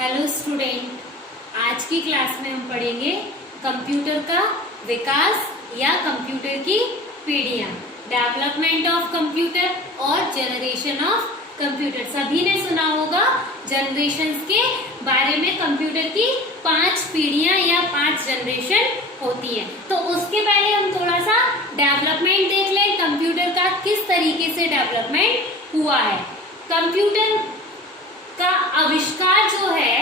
Hello student, आज की class में हम पढ़ेंगे कंप्यूटर का विकास या कंप्यूटर की पीढ़ियाँ, डेवलपमेंट ऑफ कंप्यूटर और जनरेशन ऑफ कंप्यूटर। सभी ने सुना होगा जनरेशन्स के बारे में, कंप्यूटर की 5 पीढ़ियाँ या 5 जनरेशन होती है। तो उसके पहले हम थोड़ा सा डेवलपमेंट देख लें, कंप्यूटर का किस तरीके से डेवलपमेंट हुआ है। कंप्यूटर का आविष्कार जो है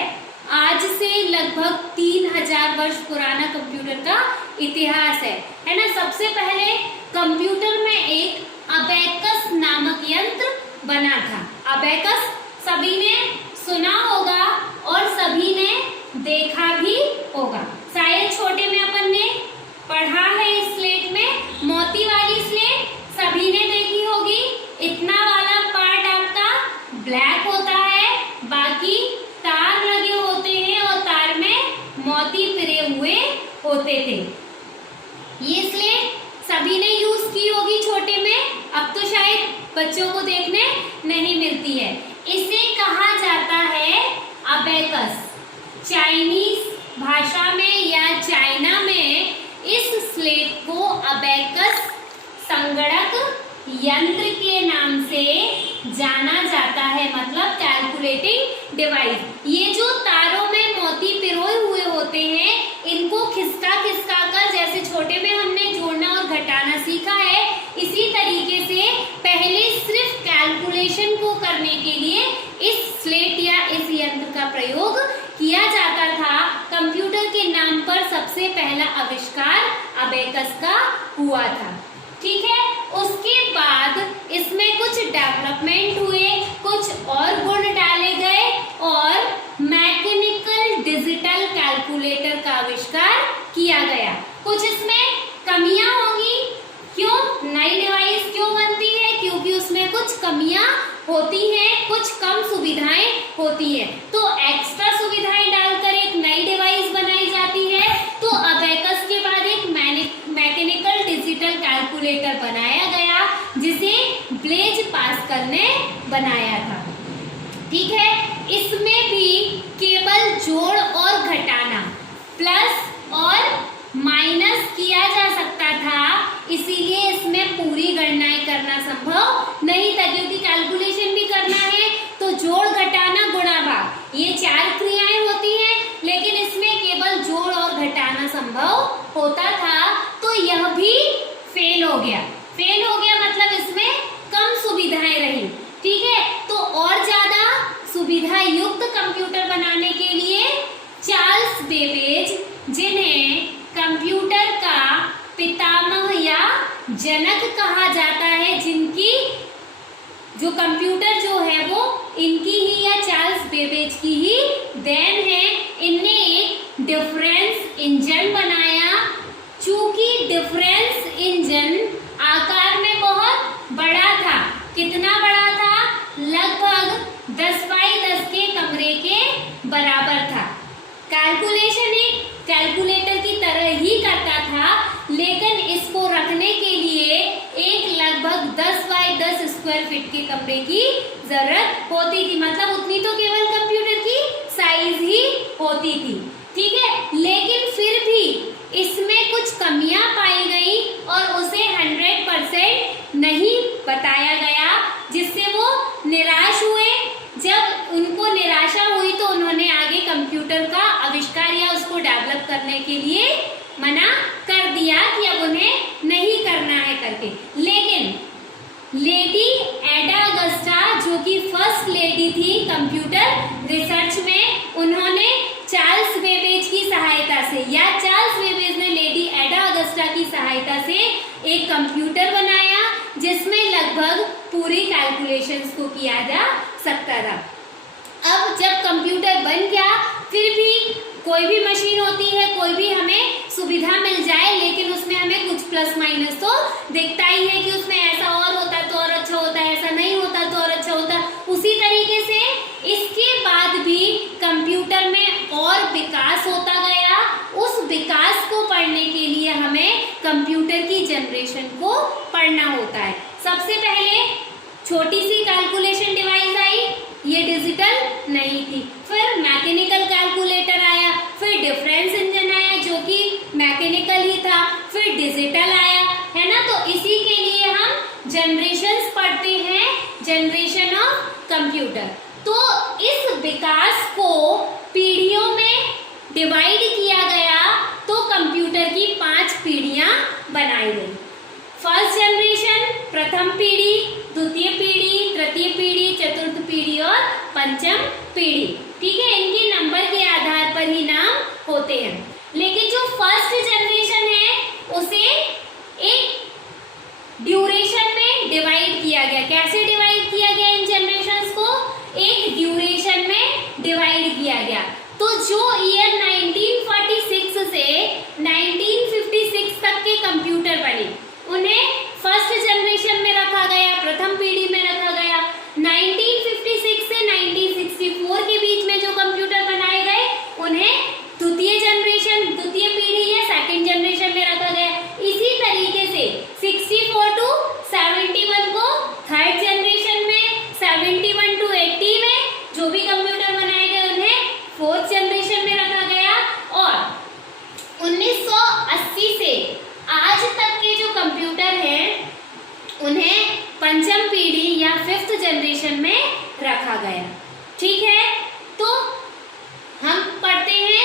आज से लगभग 3000 वर्ष पुराना कंप्यूटर का इतिहास है ना। सबसे पहले कंप्यूटर में एक अबेकस नामक यंत्र बना था। अबेकस सभी ने सुना होगा और सभी ने देखा भी होगा। शायद छोटे में अपन ने पढ़ा है इस स्लेट में, मोती वाली स्लेट सभी ने देखी होगी। इतना वाला पार्ट आपका ब्लैक होता है, बाकी तार लगे होते हैं और तार में मोती फिरे हुए होते थे। ये स्लेट सभी ने यूज की होगी छोटे में, अब तो शायद बच्चों को देखने नहीं मिलती है। इसे कहा जाता है अबेकस। चाइनीज भाषा में या चाइना में इस स्लेट को अबेकस संगणक यंत्र के नाम से जाना जाता है, मतलब कैलकुलेटिंग डिवाइस। ये जो तारों में मोती पिरोए हुए होते हैं, इनको खिसका खिसका कर, जैसे छोटे में हमने जोड़ना और घटाना सीखा है, इसी तरीके से पहले सिर्फ कैलकुलेशन को करने के लिए इस स्लेट या इस यंत्र का प्रयोग किया जाता था। कंप्यूटर के नाम पर सबसे पहला आविष्कार अबेकस का हुआ था, ठीक है। उसके बाद इसमें कुछ डेवलपमेंट हुए, कुछ और गुण डाले गए और मैकेनिकल डिजिटल कैलकुलेटर का आविष्कार किया गया। कुछ इसमें कमियां होंगी, क्यों नई डिवाइस क्यों बनती है, क्योंकि उसमें कुछ कमियां होती हैं, कुछ कम सुविधाएं होती हैं, तो एक्स्ट्रा सुविधाएं डालकर एक नई डिवाइस बनाई जाती है। तो अबेकस के बाद एक मैकेनिकल डिजिटल कैलकुलेटर बनाया गया, जिसे ब्लेज पास्कल ने बनाया था, ठीक है। इसमें भी केवल जोड़ और घटाना, प्लस और माइनस किया जा सकता था, इसीलिए इसमें पूरी गणनाएं करना संभव नहीं था, क्योंकि कैलकुलेशन भी करना है तो जोड़ घटाना गुणा भाग, ये 4 क्रियाएं होती हैं, लेकिन इसमें केवल जोड़ और घटाना संभव होता था। तो यह भी फेल हो गया। फेल हो गया मतलब इसमें कम सुविधाएं रही, ठीक है। तो और ज्यादा सुविधा युक्त कंप्यूटर बनाने के लिए चार्ल्स बेबेज, जिन्हें कंप्यूटर का पितामह या जनक कहा जाता है, जिनकी जो कंप्यूटर जो है वो इनकी ही या चार्ल्स बेबेज की ही देन है। इनने एक डिफरेंस इंजन बनाया। चूंकि डिफरेंस इंजन आकार में बहुत बड़ा था, कितना बड़ा था, लगभग 10 बाई 10 के कमरे के बराबर था। कैलकुलेशन एक कैलकुलेटर की तरह ही करता था, लेकिन इसको रखने के लिए एक लगभग 10 बाई 10 स्क्वायर फीट के कमरे की जरूरत होती थी, मतलब उतनी तो केवल कंप्यूटर की साइज ही होती थी, ठीक है। लेकिन फिर भी इसमें कुछ कमियां पाई गई और उसे 100% नहीं बताया गया, जिससे वो निराश हुए। जब उनको निराशा हुई तो उन्होंने आगे कंप्यूटर का आविष्कार या उसको डेवलप करने के लिए मना कर दिया कि अब उन्हें नहीं करना है करके। लेकिन लेडी एडा अगस्टा, जो कि फर्स्ट लेडी थी कंप्यूटर रिसर्च में, उन्होंने चार्ल्स बेबेज की सहायता से या चार्ल्स बेबेज ने लेडी एडा अगस्टा की सहायता से एक कंप्यूटर बनाया, जिसमें लगभग पूरी कैलकुलेशंस को किया जा सकता था। अब जब कंप्यूटर बन गया, फिर भी कोई भी मशीन होती है, कोई भी हमें सुविधा मिल जाए, लेकिन उसमें हमें कुछ प्लस माइनस तो दिखता ही है कि उसमें ऐसा और होता तो और अच्छा होता, ऐसा नहीं होता तो और अच्छा होता। उसी तरीके से इसके बाद भी कंप्यूटर में और विकास होता गया। उस विकास को पढ़ने के लिए हमें कंप्यूटर की जनरेशन को पढ़ना होता है। सबसे पहले छोटी सी कैलकुलेशन डिवाइस आई, ये डिजिटल नहीं थी। फिर मैकेनिकल कैलकुलेटर आया, फिर डिफरेंस इंजन आया जो कि मैकेनिकल ही था, फिर डिजिटल आया, है ना। तो इसी के लिए हम जनरेशंस पढ़ते हैं, जनरेशन ऑफ कंप्यूटर। तो इस विकास को पीढ़ियों में डिवाइड किया गया, तो कंप्यूटर की 5 पीढ़ियां बनाई गई। फर्स्ट जनरेशन प्रथम पीढ़ी, द्वितीय पीढ़ी, तृतीय पीढ़ी, चतुर्थ पीढ़ी और पंचम पीढ़ी। ठीक है, इनके नंबर के आधार पर ही नाम होते हैं। लेकिन जो फर्स्ट जनरेशन है उसे एक ड्यूरेशन में डिवाइड किया गया। कैसे डिवाइड किया गया इन जनरेशंस को? एक ड्यूरेशन में डिवाइड किया गया। तो जो ईयर 1946 से 1956 तक के कंप्यूटर बने उन्हें फर्स्ट जनरेशन में रखा गया, प्रथम पीढ़ी में रखा गया। 1956 से 1964 के बीच में जो कंप्यूटर बनाए गए उन्हें द्वितीय जनरेशन, द्वितीय पीढ़ी या सेकंड जनरेशन में रखा गया। इसी तरीके से 64 टू 71 को थर्ड जनरेशन में, 71 टू 80 में जो भी कंप्यूटर बनाए गए उन्हें फोर्थ जनरेशन में रखा गया। और 1980 से आज तक के जो कंप्यूटर हैं उन्हें पंचम पीढ़ी या फिफ्थ जनरेशन में रखा गया। ठीक है, तो हम पढ़ते हैं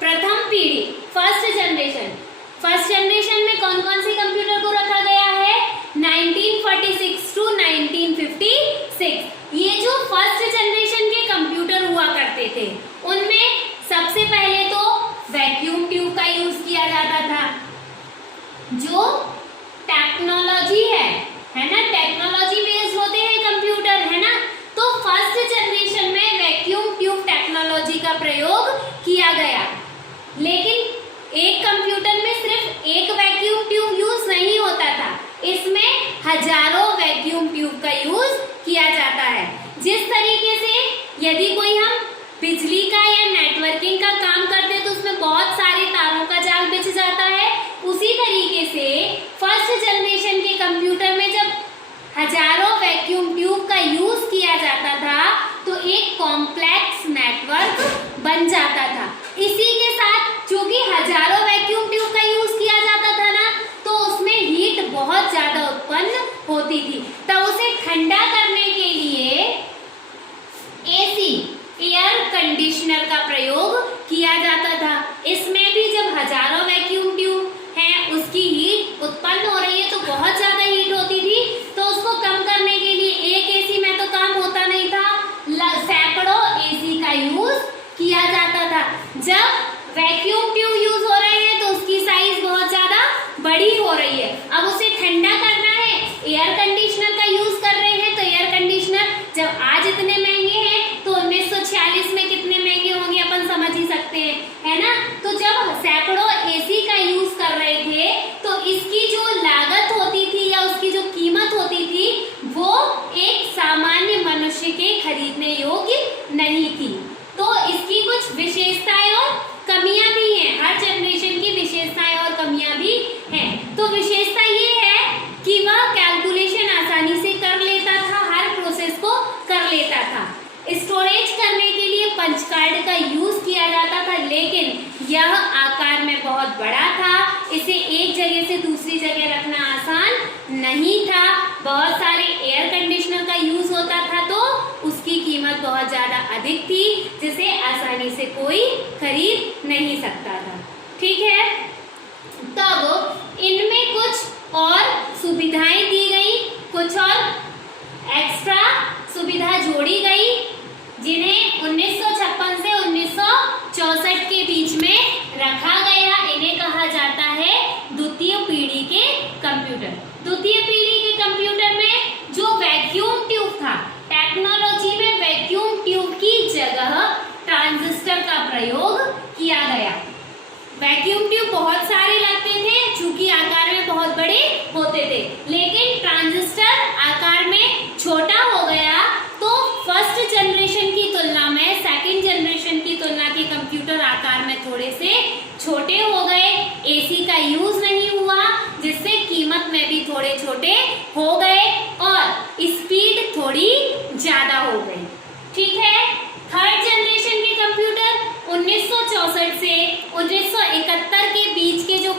प्रथम पीढ़ी, फर्स्ट जनरेशन। फर्स्ट जनरेशन में कौन कौन से कंप्यूटर को रखा गया है? 1946 टू 1956। ये जो फर्स्ट जनरेशन के कंप्यूटर हुआ करते थे उनमें सबसे पहले तो वैक्यूम ट्यूब का यूज किया जाता था। जो टेक्नोलॉजी है ना, टेक्नोलॉजी बेस्ड होते हैं कंप्यूटर, है ना। तो फर्स्ट जनरेशन में वैक्यूम ट्यूब टेक्नोलॉजी का प्रयोग किया गया। लेकिन एक कंप्यूटर में सिर्फ एक वैक्यूम ट्यूब यूज नहीं होता था, इसमें हजारों वैक्यूम ट्यूब का यूज किया जाता है। जिस तरीके से यदि कोई हम बिजली का या नेटवर्किंग का काम करते हैं तो उसमें बहुत सारे तारों का जाल बिछ जाता है, उसी तरीके से फर्स्ट जनरेशन के कंप्यूटर में जब हजारों वैक्यूम ट्यूब का यूज किया जाता था तो एक कॉम्प्लेक्स नेटवर्क बन जाता था। इसी के साथ चूंकि हजारों वैक्यूम ट्यूब का यूज किया जाता था ना, तो उसमें हीट बहुत ज्यादा उत्पन्न होती थी। तब उसे ठंडा करने के लिए एसी, एयर कंडीशनर का प्रयोग किया जाता था। इसमें भी जब हजारों वैक्यूम ट्यूब हैं उसकी हीट उत्पन्न हो रही है तो बहुत ज्यादा हीट होती थी, तो उसको कम करने के लिए एक एसी में तो काम होता नहीं था, सैकड़ों एसी का यूज किया जाता था। जब वैक्यूम ट्यूब यूज हो रहे हैं तो उसकी साइज बहुत ज्यादा बड़ी हो रही है। अब उसे ठंडा करना है, एयर कंडीशनर का यूज कर रहे हैं, तो एयर कंडीशनर जब आज इतने महंगे हैं तो 1946 में कितने महंगे होंगे अपन समझ ही सकते हैं, है ना। तो जब सैकड़ों एसी का यूज कर रहे थे तो इसकी जो लागत होती थी या उसकी जो कीमत होती थी वो एक सामान्य मनुष्य के खरीदने योग्य नहीं थी। तो इसकी कुछ विशेषताएं और कमियां भी हैं, हर जनरेशन की विशेषताएं और कमियां भी हैं। तो विशेषता ये है कि वह कैलकुलेशन आसानी से कर लेता था, हर प्रोसेस को कर लेता था। स्टोरेज करने के लिए पंच कार्ड का यूज किया जाता था, लेकिन यह आकार में बहुत बड़ा था, इसे एक जगह से दूसरी जगह रखना आसान नहीं था। बहुत सारे एयर कंडीशनर का यूज होता था तो उसकी कीमत बहुत ज्यादा अधिक थी, जिसे आसानी से कोई खरीद नहीं सकता था। ठीक है, तब इनमें कुछ और सुविधाएं दी गई, कुछ और एक्स्ट्रा सुविधा जोड़ी गई, जिन्हें 1956 से 1964 के बीच में रखा गया। इन्हें कहा जाता है द्वितीय पीढ़ी के कंप्यूटर। द्वितीय पीढ़ी के कंप्यूटर में जो वैक्यूम ट्यूब था, टेक्नोलॉजी में वैक्यूम ट्यूब की जगह ट्रांजिस्टर का प्रयोग किया गया। वैक्यूम ट्यूब बहुत सारे लगते थे चूंकि आकार में बहुत बड़े होते थे, लेकिन ट्रांजिस्टर आकार में छोटा हो गया तो फर्स्ट जनरेशन की तुलना में सेकंड जनरेशन की तुलना के कंप्यूटर आकार में थोड़े से छोटे हो गए। एसी का यूज नहीं हुआ जिससे कीमत में भी थोड़े छोटे हो गए और स्पीड थोड़ी ज्यादा हो गई। ठीक है, थर्ड जनरेशन के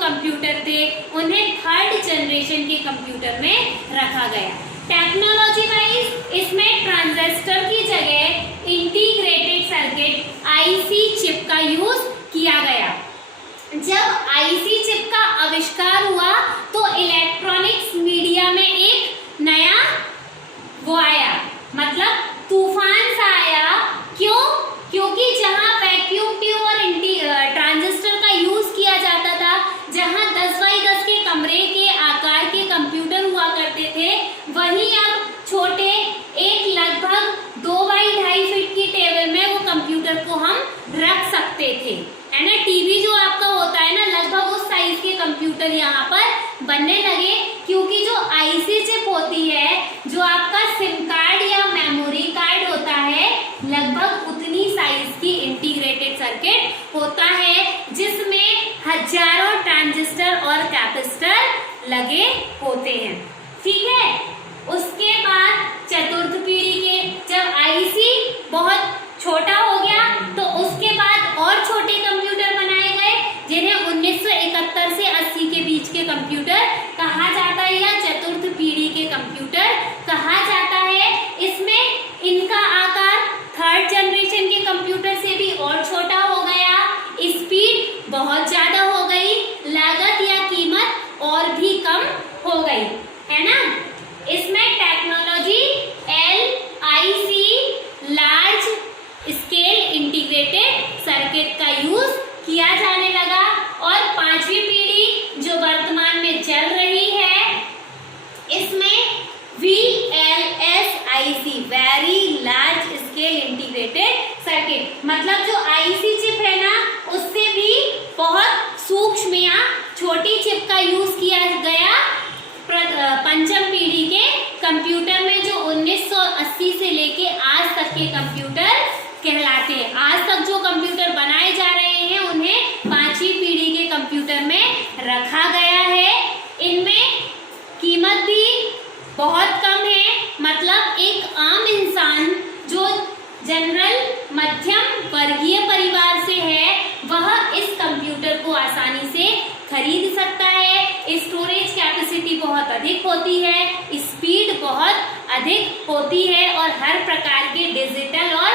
कंप्यूटर थे उन्हें थर्ड जनरेशन के कंप्यूटर में रखा गया। टेक्नोलॉजी वाइज इसमें ट्रांजिस्टर की जगह इंटीग्रेटेड सर्किट आईसी चिप का यूज किया गया। जब आईसी चिप का आविष्कार हुआ तो इलेक्ट्रॉनिक्स मीडिया में एक नया वो आया, मतलब तूफान सा आया। क्यों? क्योंकि जहां वैक्यूम ट्यूब और ट्रांजिस्टर का यूज किया जाता था, जहां 10x10 के कमरे के आकार के कंप्यूटर हुआ करते थे, वहीं अब छोटे एक लगभग 2x2.5 फीट की टेबल में वो कंप्यूटर को हम रख सकते थे, है ना। टीवी जो आपका होता है ना, लगभग उस साइज के कंप्यूटर यहाँ पर बनने लगे, क्योंकि जो आईसी चिप होती है, जो आपका सिम कार्ड या मेमोरी कार्ड होता है, लगभग उतनी साइज की इंटीग्रेटेड सर्किट होता है, जिसमें हजारों ट्रांजिस्टर और कैपेसिटर लगे होते हैं। ठीक है। उसके बाद चतुर्थ पीढ़ी के जब आईसी बहुत छोटा हो गया तो उसके बाद और छोटे कंप्यूटर बनाए गए, जिन्हें 1971 से 80 के बीच के कंप्यूटर कहा जाता है या चतुर्थ पीढ़ी के कंप्यूटर कहा जाता है। इसमें इनका आकार थर्ड जनरेशन के कंप्यूटर से भी और छोटा हो गया, स्पीड बहुत ज्यादा हो गई, लागत या कीमत और भी कम हो गई, है ना। इसमें technology LIC large scale integrated circuit का यूज किया जाने लगा। और पांचवी पीढ़ी जो वर्तमान में चल रही है, इसमें VLSIC very large scale integrated circuit, मतलब जो आईसी चिप है ना, उससे भी बहुत सूक्ष्म या छोटी चिप का यूज किया गया पंचम पीढ़ी के कंप्यूटर में, जो 1980 से लेके आज तक के कंप्यूटर कहलाते हैं। आज तक जो कंप्यूटर बनाए जा रहे हैं उन्हें पांचवी पीढ़ी के कंप्यूटर में रखा गया है। इनमें कीमत भी बहुत कम है, मतलब एक आम इंसान जो जनरल मध्यम वर्गीय परिवार से है, वह इस कंप्यूटर को आसानी से खरीद सकता है। स्टोरेज कैपेसिटी बहुत अधिक होती है, स्पीड बहुत अधिक होती है, और हर प्रकार के डिजिटल और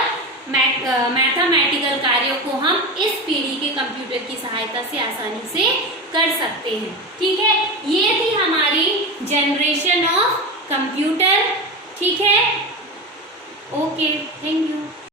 मैथमेटिकल कार्यों को हम इस पीढ़ी के कंप्यूटर की सहायता से आसानी से कर सकते हैं। ठीक है, ये थी हमारी जनरेशन ऑफ कंप्यूटर। ठीक है, ओके, थैंक यू।